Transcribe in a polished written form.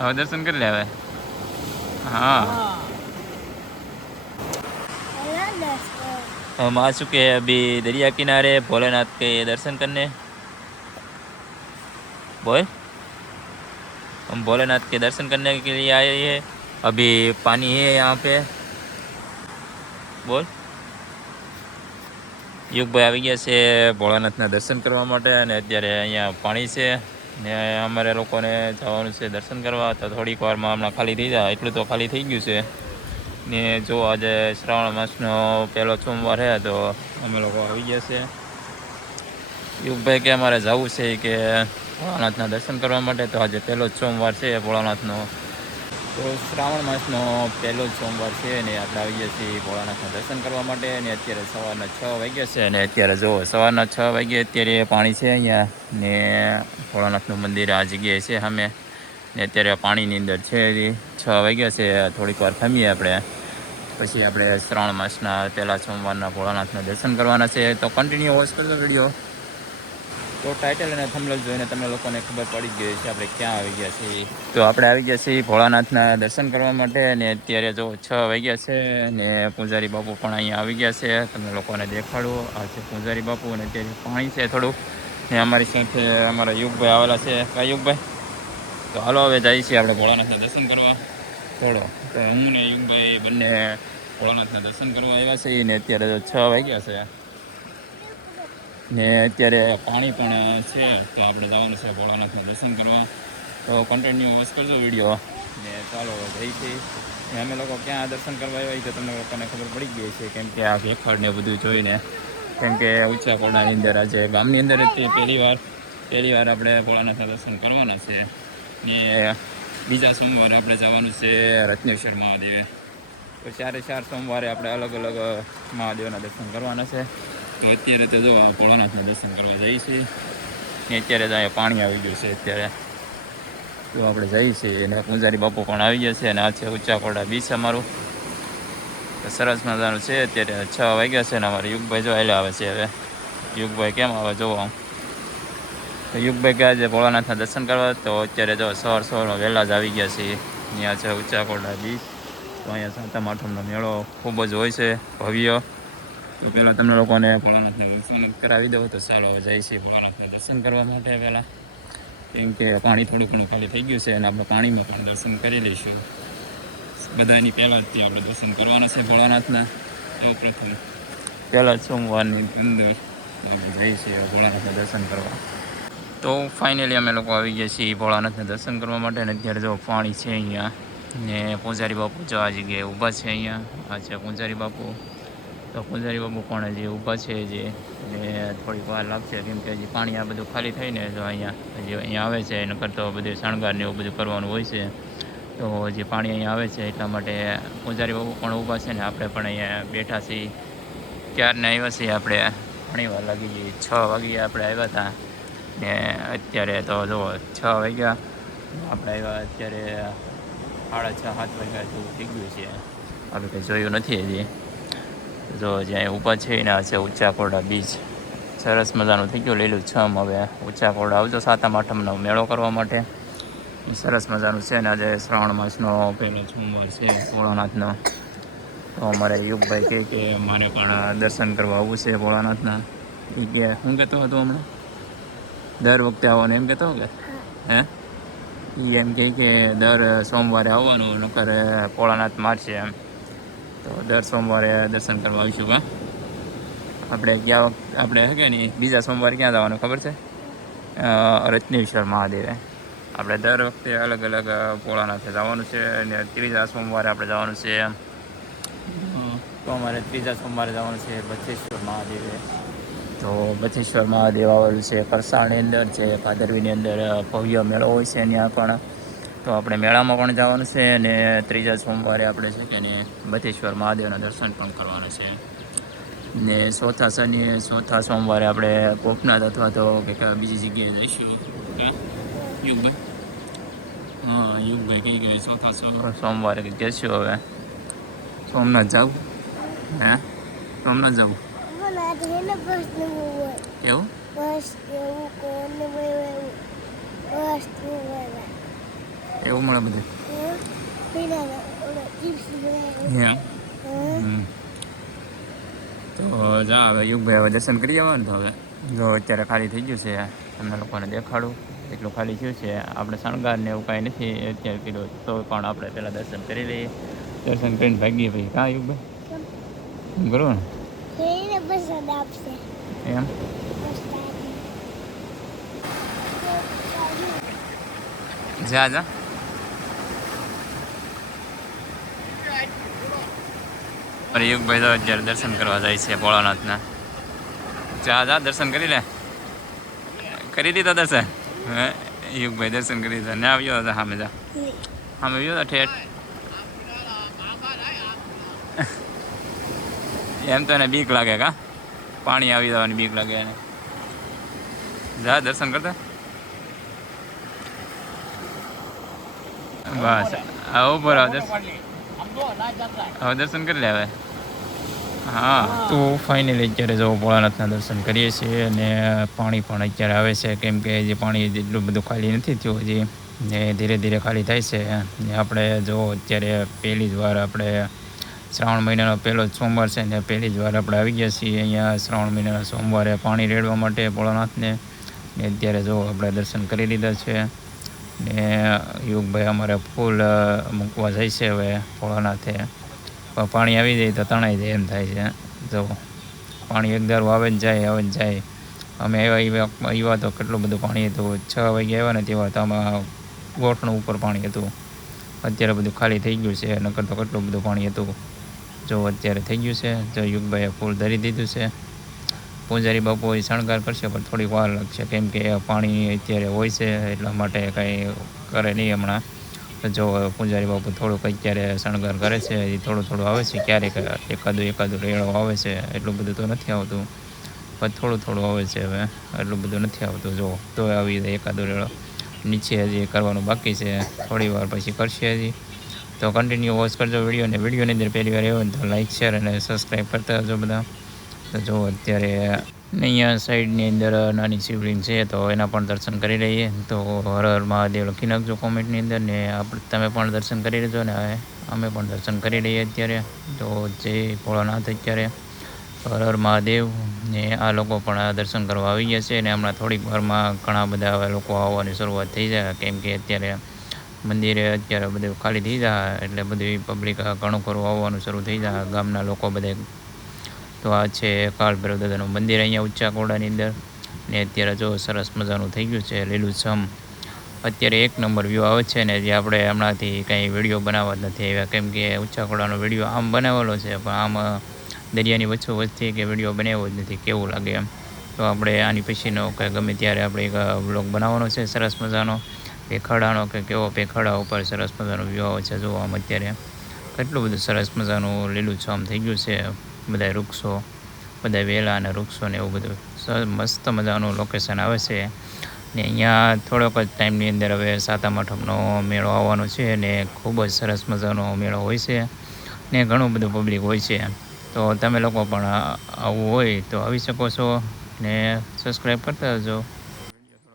હવે દર્શન કરી લે હવે. हाँ हम आ चुके हैं अभी दरिया किनारे भोलेनाथ के दर्शन करने. बोल, हम भोलेनाथ के दर्शन करने के लिए आए हैं. अभी पानी है यहाँ पे. બોલ. યુગભાઈ આવી ગયા છે ભોળાનાથના દર્શન કરવા માટે અને અત્યારે અહીંયા પાણી છે ને અમારે લોકોને જવાનું છે દર્શન કરવા. તો થોડીક વારમાં હમણાં ખાલી થઈ જાય એટલું તો ખાલી થઈ ગયું છે ને. જો આજે શ્રાવણ માસનો પહેલો સોમવાર છે તો અમે લોકો આવી ગયા છે. યુગભાઈ કે અમારે જવું છે કે ભોળાનાથના દર્શન કરવા માટે. તો આજે પહેલો જ સોમવાર છે ભોળાનાથનો. તો શ્રાવણ માસનો પહેલો જ સોમવાર છે ને આપણે આવી ગયા છીએ ભોળાનાથના દર્શન કરવા માટે. અને અત્યારે સવારના 6 વાગ્યા છે અને અત્યારે જો સવારના 6 વાગ્યે અત્યારે પાણી છે અહીંયા ને ભોળાનાથનું મંદિર આ જગ્યાએ છે સામે ને અત્યારે પાણીની અંદર છે. 6 વાગ્યા છે. થોડીક વાર થમીએ આપણે પછી આપણે શ્રાવણ માસના પહેલા સોમવારના ભોળાનાથના દર્શન કરવાના છે. તો કન્ટિન્યુ વોચ કરજો વિડીયો. તો ટાઇટલ અને થંબનેલ જોઈને તમને લોકોને ખબર પડી ગઈ છે આપણે ક્યાં આવી ગયા છીએ. તો આપણે આવી ગયા છીએ ભોળાનાથના દર્શન કરવા માટે અને અત્યારે જો 6 વાગ્યા છે ને પૂજારી બાપુ પણ અહીંયા આવી ગયા છે. તમને લોકોને દેખાડું. આ છે પૂજારી બાપુ અને અત્યારે પાણી છે થોડુંક ને અમારી સાથે અમારા યુગભાઈ આવેલા છે. કા યુગભાઈ? તો હાલો હવે જઈએ છીએ આપણે ભોળાનાથના દર્શન કરવા. થોડો તો હું ને યુગભાઈ બંને ભોળાનાથના દર્શન કરવા આવ્યા છીએ ને અત્યારે તો 6 વાગ્યા છે ને અત્યારે પાણી પણ છે. તો આપણે જવાનું છે ભોળાનાથના દર્શન કરવા. તો કન્ટિન્યુ વોચ કરજો વિડીયો ને ચાલો જઈશું. અમે લોકો ક્યાં દર્શન કરવા આવ્યા તો તમને લોકોને ખબર પડી ગઈ છે કેમ કે આ ભેખડ ને બધું જોઈને. કેમ કે ઊંચા કોરડાની અંદર આજે ગામની અંદર જ પહેલી વાર આપણે ભોળાનાથના દર્શન કરવાના છે ને બીજા સોમવારે આપણે જવાનું છે રત્નેશ્વર મહાદેવે. તો 4 સોમવારે આપણે અલગ અલગ મહાદેવના દર્શન કરવાના છે. તો અત્યારે તો જો ભોળાનાથના દર્શન કરવા જઈએ છીએ ને અત્યારે તો અહીંયા પાણી આવી ગયું છે અત્યારે. તો આપણે જઈએ છીએ અને પૂજારી બાપુ પણ આવી ગયા છે અને આ છે ઊંચા કોરડા બીચ અમારું. તો સરસ મજાનું છે. અત્યારે 6 વાગ્યા છે ને અમારે યુગભાઈ જો આવેલા આવે છે. હવે યુગભાઈ કેમ આવે જોવા. તો યુગભાઈ ગયા છે ભોળાનાથના દર્શન કરવા. તો અત્યારે જો સવારમાં વહેલા જ આવી ગયા છીએ. અહીંયા છે ઊંચા કોરડા બીચ. તો અહીંયા સાતમ આઠમનો મેળો ખૂબ જ હોય છે ભવ્ય. તો પહેલાં તમને લોકોને ભોળાનાથને દર્શન કરાવી દઉં. તો ચાલો હવે જઈએ છીએ ભોળાનાથના દર્શન કરવા માટે પહેલાં. કેમ કે પાણી થોડું ઘણું ખાલી થઈ ગયું છે અને આપણે પાણીમાં પણ દર્શન કરી લઈશું. બધાની પહેલાં જ આપણે દર્શન કરવાના છે ભોળાનાથના. સૌ પ્રથમ પહેલાં જ સોમવારની અંદર આપણે જઈએ છીએ ભોળાનાથના દર્શન કરવા. તો ફાઇનલી અમે લોકો આવી ગયા છીએ ભોળાનાથના દર્શન કરવા માટે. અને અત્યારે જો પાણી છે અહીંયા ને પૂજારી બાપુ જો આ જગ્યાએ ઊભા છે અહીંયા. આ છે પૂજારી બાપુ. તો પૂજારી બાપુ પણ હજી ઊભા છે જે ને થોડીક વાર લાગશે કેમ કે હજી પાણી આ બધું ખાલી થઈને જો અહીંયા આવે છે. નકર તો બધું શણગાર ને એવું બધું કરવાનું હોય છે. તો હજી પાણી અહીંયા આવે છે એટલા માટે પૂજારી બાપુ પણ ઊભા છે ને આપણે પણ અહીંયા બેઠા છીએ. ક્યારને આવ્યા છીએ આપણે ઘણી વાર લાગી ગઈ. 6 વાગ્યે આપણે આવ્યા હતા ને અત્યારે તો જો 6 વાગ્યા આપણે આવ્યા. અત્યારે 6:30 7 વાગ્યા જેવું થઈ ગયું છે. આપણે કંઈ જોયું નથી હજી. જો જ્યાં ઊભા છે ને આ છે ઊંચા કોરડા બીચ. સરસ મજાનું થઈ ગયું લીલુંછમ. હવે ઊંચા કોરડા આવજો સાતમ આઠમનો મેળો કરવા માટે. સરસ મજાનું છે ને આજે શ્રાવણ માસનો પહેલો સોમવાર છે ભોળાનાથનો. તો અમારે યુગભાઈ કહે કે મારે પણ દર્શન કરવા આવવું છે ભોળાનાથના. એ કે શું કહેતો હતો હમણાં દર વખતે આવવાનું એમ કહેતો કે હે એ એમ કહે કે દર સોમવારે આવવાનું નકર ભોળાનાથ મારશે એમ. તો દર સોમવારે દર્શન કરવા આવીશું. કા આપણે ગયા વખતે આપણે કે નહીં બીજા સોમવારે ક્યાં જવાનું ખબર છે? રત્નેશ્વર મહાદેવે. આપણે દર વખતે અલગ અલગ ભોળાનાથે જવાનું છે અને ત્રીજા સોમવારે આપણે જવાનું છે. તો અમારે ત્રીજા સોમવારે જવાનું છે બચેશ્વર મહાદેવે. તો બચેશ્વર મહાદેવ આવેલું છે કરસાણની અંદર છે. ભાદરવીની અંદર ભવ્ય મેળો હોય છે ત્યાં પણ. તો આપણે મેળામાં પણ જવાનું છે અને ત્રીજા સોમવારે આપણે છે કે ને બચેશ્વર મહાદેવના દર્શન પણ કરવાના છે. ને ચોથા સોમવારે આપણે કોપનાથ અથવા તો કંઈક બીજી જગ્યાએ જઈશું. યુગભાઈ હા યુગભાઈ કઈ ગઈ ચોથા સોમવારે કંઈક જઈશું. હવે સોમનાથ જવું હે સોમનાથ જવું કેવું એવું મળે બધું એમ. તો જા હવે યુગભાઈ હવે દર્શન કરી આવવાનું. તો હવે જો અત્યારે ખાલી થઈ ગયું છે, તમને લોકોને દેખાડું એટલું ખાલી થયું છે. આપણે શણગાર ને એવું કાંઈ નથી અત્યારે કીધું, તો પણ આપણે પહેલાં દર્શન કરી લઈએ. દર્શન કરીને ભાગીએ ભાઈ. કાં યુગભાઈ બરોબર ને એમ. જા જા અરે યુગભાઈ તો અત્યારે દર્શન કરવા જાય છે ભોળાનાથના. જા દર્શન કરી લે. કરી દીધા દર્શન? હે યુગભાઈ દર્શન કરી દીધા ને આવ્યો હતા સામે. જા સામે આવ્યો હતા ઠેઠ. એમ તો એને બીક લાગે કા, પાણી આવી જવાની બીક લાગે એને. જા દર્શન કરતા. બસ આવું ઉપર હવે દર્શન કરી લે હવે. હા તો ફાઇનલી અત્યારે જો ભોળાનાથના દર્શન કરીએ છીએ. અને પાણી પણ અત્યારે આવે છે, કેમ કે જે પાણી એટલું બધું ખાલી નથી થયું હજી, ને ધીરે ધીરે ખાલી થાય છે. ને આપણે જો અત્યારે પહેલી જ વાર આપણે શ્રાવણ મહિનાનો પહેલો જ સોમવાર છે, ને પહેલી જ વાર આપણે આવી ગયા છીએ અહીંયા શ્રાવણ મહિનાના સોમવારે પાણી રેડવા માટે ભોળાનાથને. ને અત્યારે જો આપણે દર્શન કરી લીધા છે. ને યુગભાઈ અમારે ફૂલ મૂકવા જાય છે હવે ભોળાનાથે. પાણી આવી જાય તો તણાઈ જાય એમ થાય છે. જો પાણી એક ધારું આવે જ જાય આવે જ જાય. અમે આવ્યા તો કેટલું બધું પાણી હતું. 6 વાગે આવ્યા ને તેવા તો આમાં ગોઠણું ઉપર પાણી હતું. અત્યારે બધું ખાલી થઈ ગયું છે, નકર તો કેટલું બધું પાણી હતું. જો અત્યારે થઈ ગયું છે. જો યુગભાઈએ ફૂલ ધરી દીધું છે. પૂજારી બાપુ શણગાર કરશે પણ થોડીક વાર લાગશે, કેમ કે પાણી અત્યારે હોય છે એટલા માટે કાંઈ કરે નહીં હમણાં. જો પૂજારી બાપુ થોડુંક અત્યારે શણગાર કરે છે, એ થોડું થોડું આવે છે. ક્યારેક એકાદું રેળો આવે છે, એટલું બધું તો નથી આવતું, પણ થોડું થોડું આવે છે. હવે એટલું બધું નથી આવતું. જો તો આવી જાય એકાદો રેળો. નીચે હજી કરવાનું બાકી છે, થોડી વાર પછી કરશે હજી. તો કન્ટિન્યુ વોચ કરજો વિડીયોને. વિડીયોની અંદર પહેલી વાર આવ્યો ને તો લાઇક શેર અને સબસ્ક્રાઈબ કરતા હજો બધા. તો જો અત્યારે અહીંયા સાઈડની અંદર નાની શિવલિંગ છે, તો એના પણ દર્શન કરી લઈએ. તો હર હર મહાદેવ લખી નાખજો કોમેન્ટની અંદર, ને તમે પણ દર્શન કરી લેજો ને અમે પણ દર્શન કરી લઈએ અત્યારે. તો જય ભોળાનાથ. અત્યારે હર હર મહાદેવ. ને આ લોકો પણ દર્શન કરવા આવી ગયા છે, ને હમણાં થોડીક વારમાં ઘણા બધા લોકો આવવાની શરૂઆત થઈ જાય, કેમ કે અત્યારે મંદિરે અત્યારે બધું ખાલી થઈ જાય એટલે બધી પબ્લિક ઘણું ખરું આવવાનું શરૂ થઈ જાય, ગામના લોકો બધે. તો આ છે કાળ ભૈરવ દાદાનું મંદિર અહીંયા ઊંચા કોડાની અંદર. ને અત્યારે જો સરસ મજાનું થઈ ગયું છે લીલુંછમ. અત્યારે એક નંબર વ્યૂ આવે છે, ને જે આપણે હમણાંથી કંઈ વિડીયો બનાવવા જ નથી આવ્યા, કેમ કે ઊંચા કોડાનો વિડીયો આમ બનાવેલો છે, પણ આમ દરિયાની વચ્ચોવચ્ચથી કે વિડીયો બનાવ્યો જ નથી, કેવું લાગે એમ. તો આપણે આની પછીનો કે ગમે ત્યારે આપણે એક વ્લોગ બનાવવાનો છે સરસ મજાનો, પેખડાનો કે કેવો પેખડા ઉપર સરસ મજાનો વ્યૂ આવે છે. જો આમ અત્યારે કેટલું બધું સરસ મજાનું લીલુંછમ થઈ ગયું છે. બધા વૃક્ષો, બધા વેલા અને વૃક્ષો ને એવું બધું મસ્ત મજાનું લોકેશન આવે છે. ને અહીંયા થોડોક જ ટાઈમની અંદર હવે સાતમ આઠમનો મેળો આવવાનો છે, ને ખૂબ જ સરસ મજાનો મેળો હોય છે, ને ઘણું બધું પબ્લિક હોય છે. તો તમે લોકો પણ આવવું હોય તો આવી શકો છો, ને સબસ્ક્રાઈબ કરતા જજો.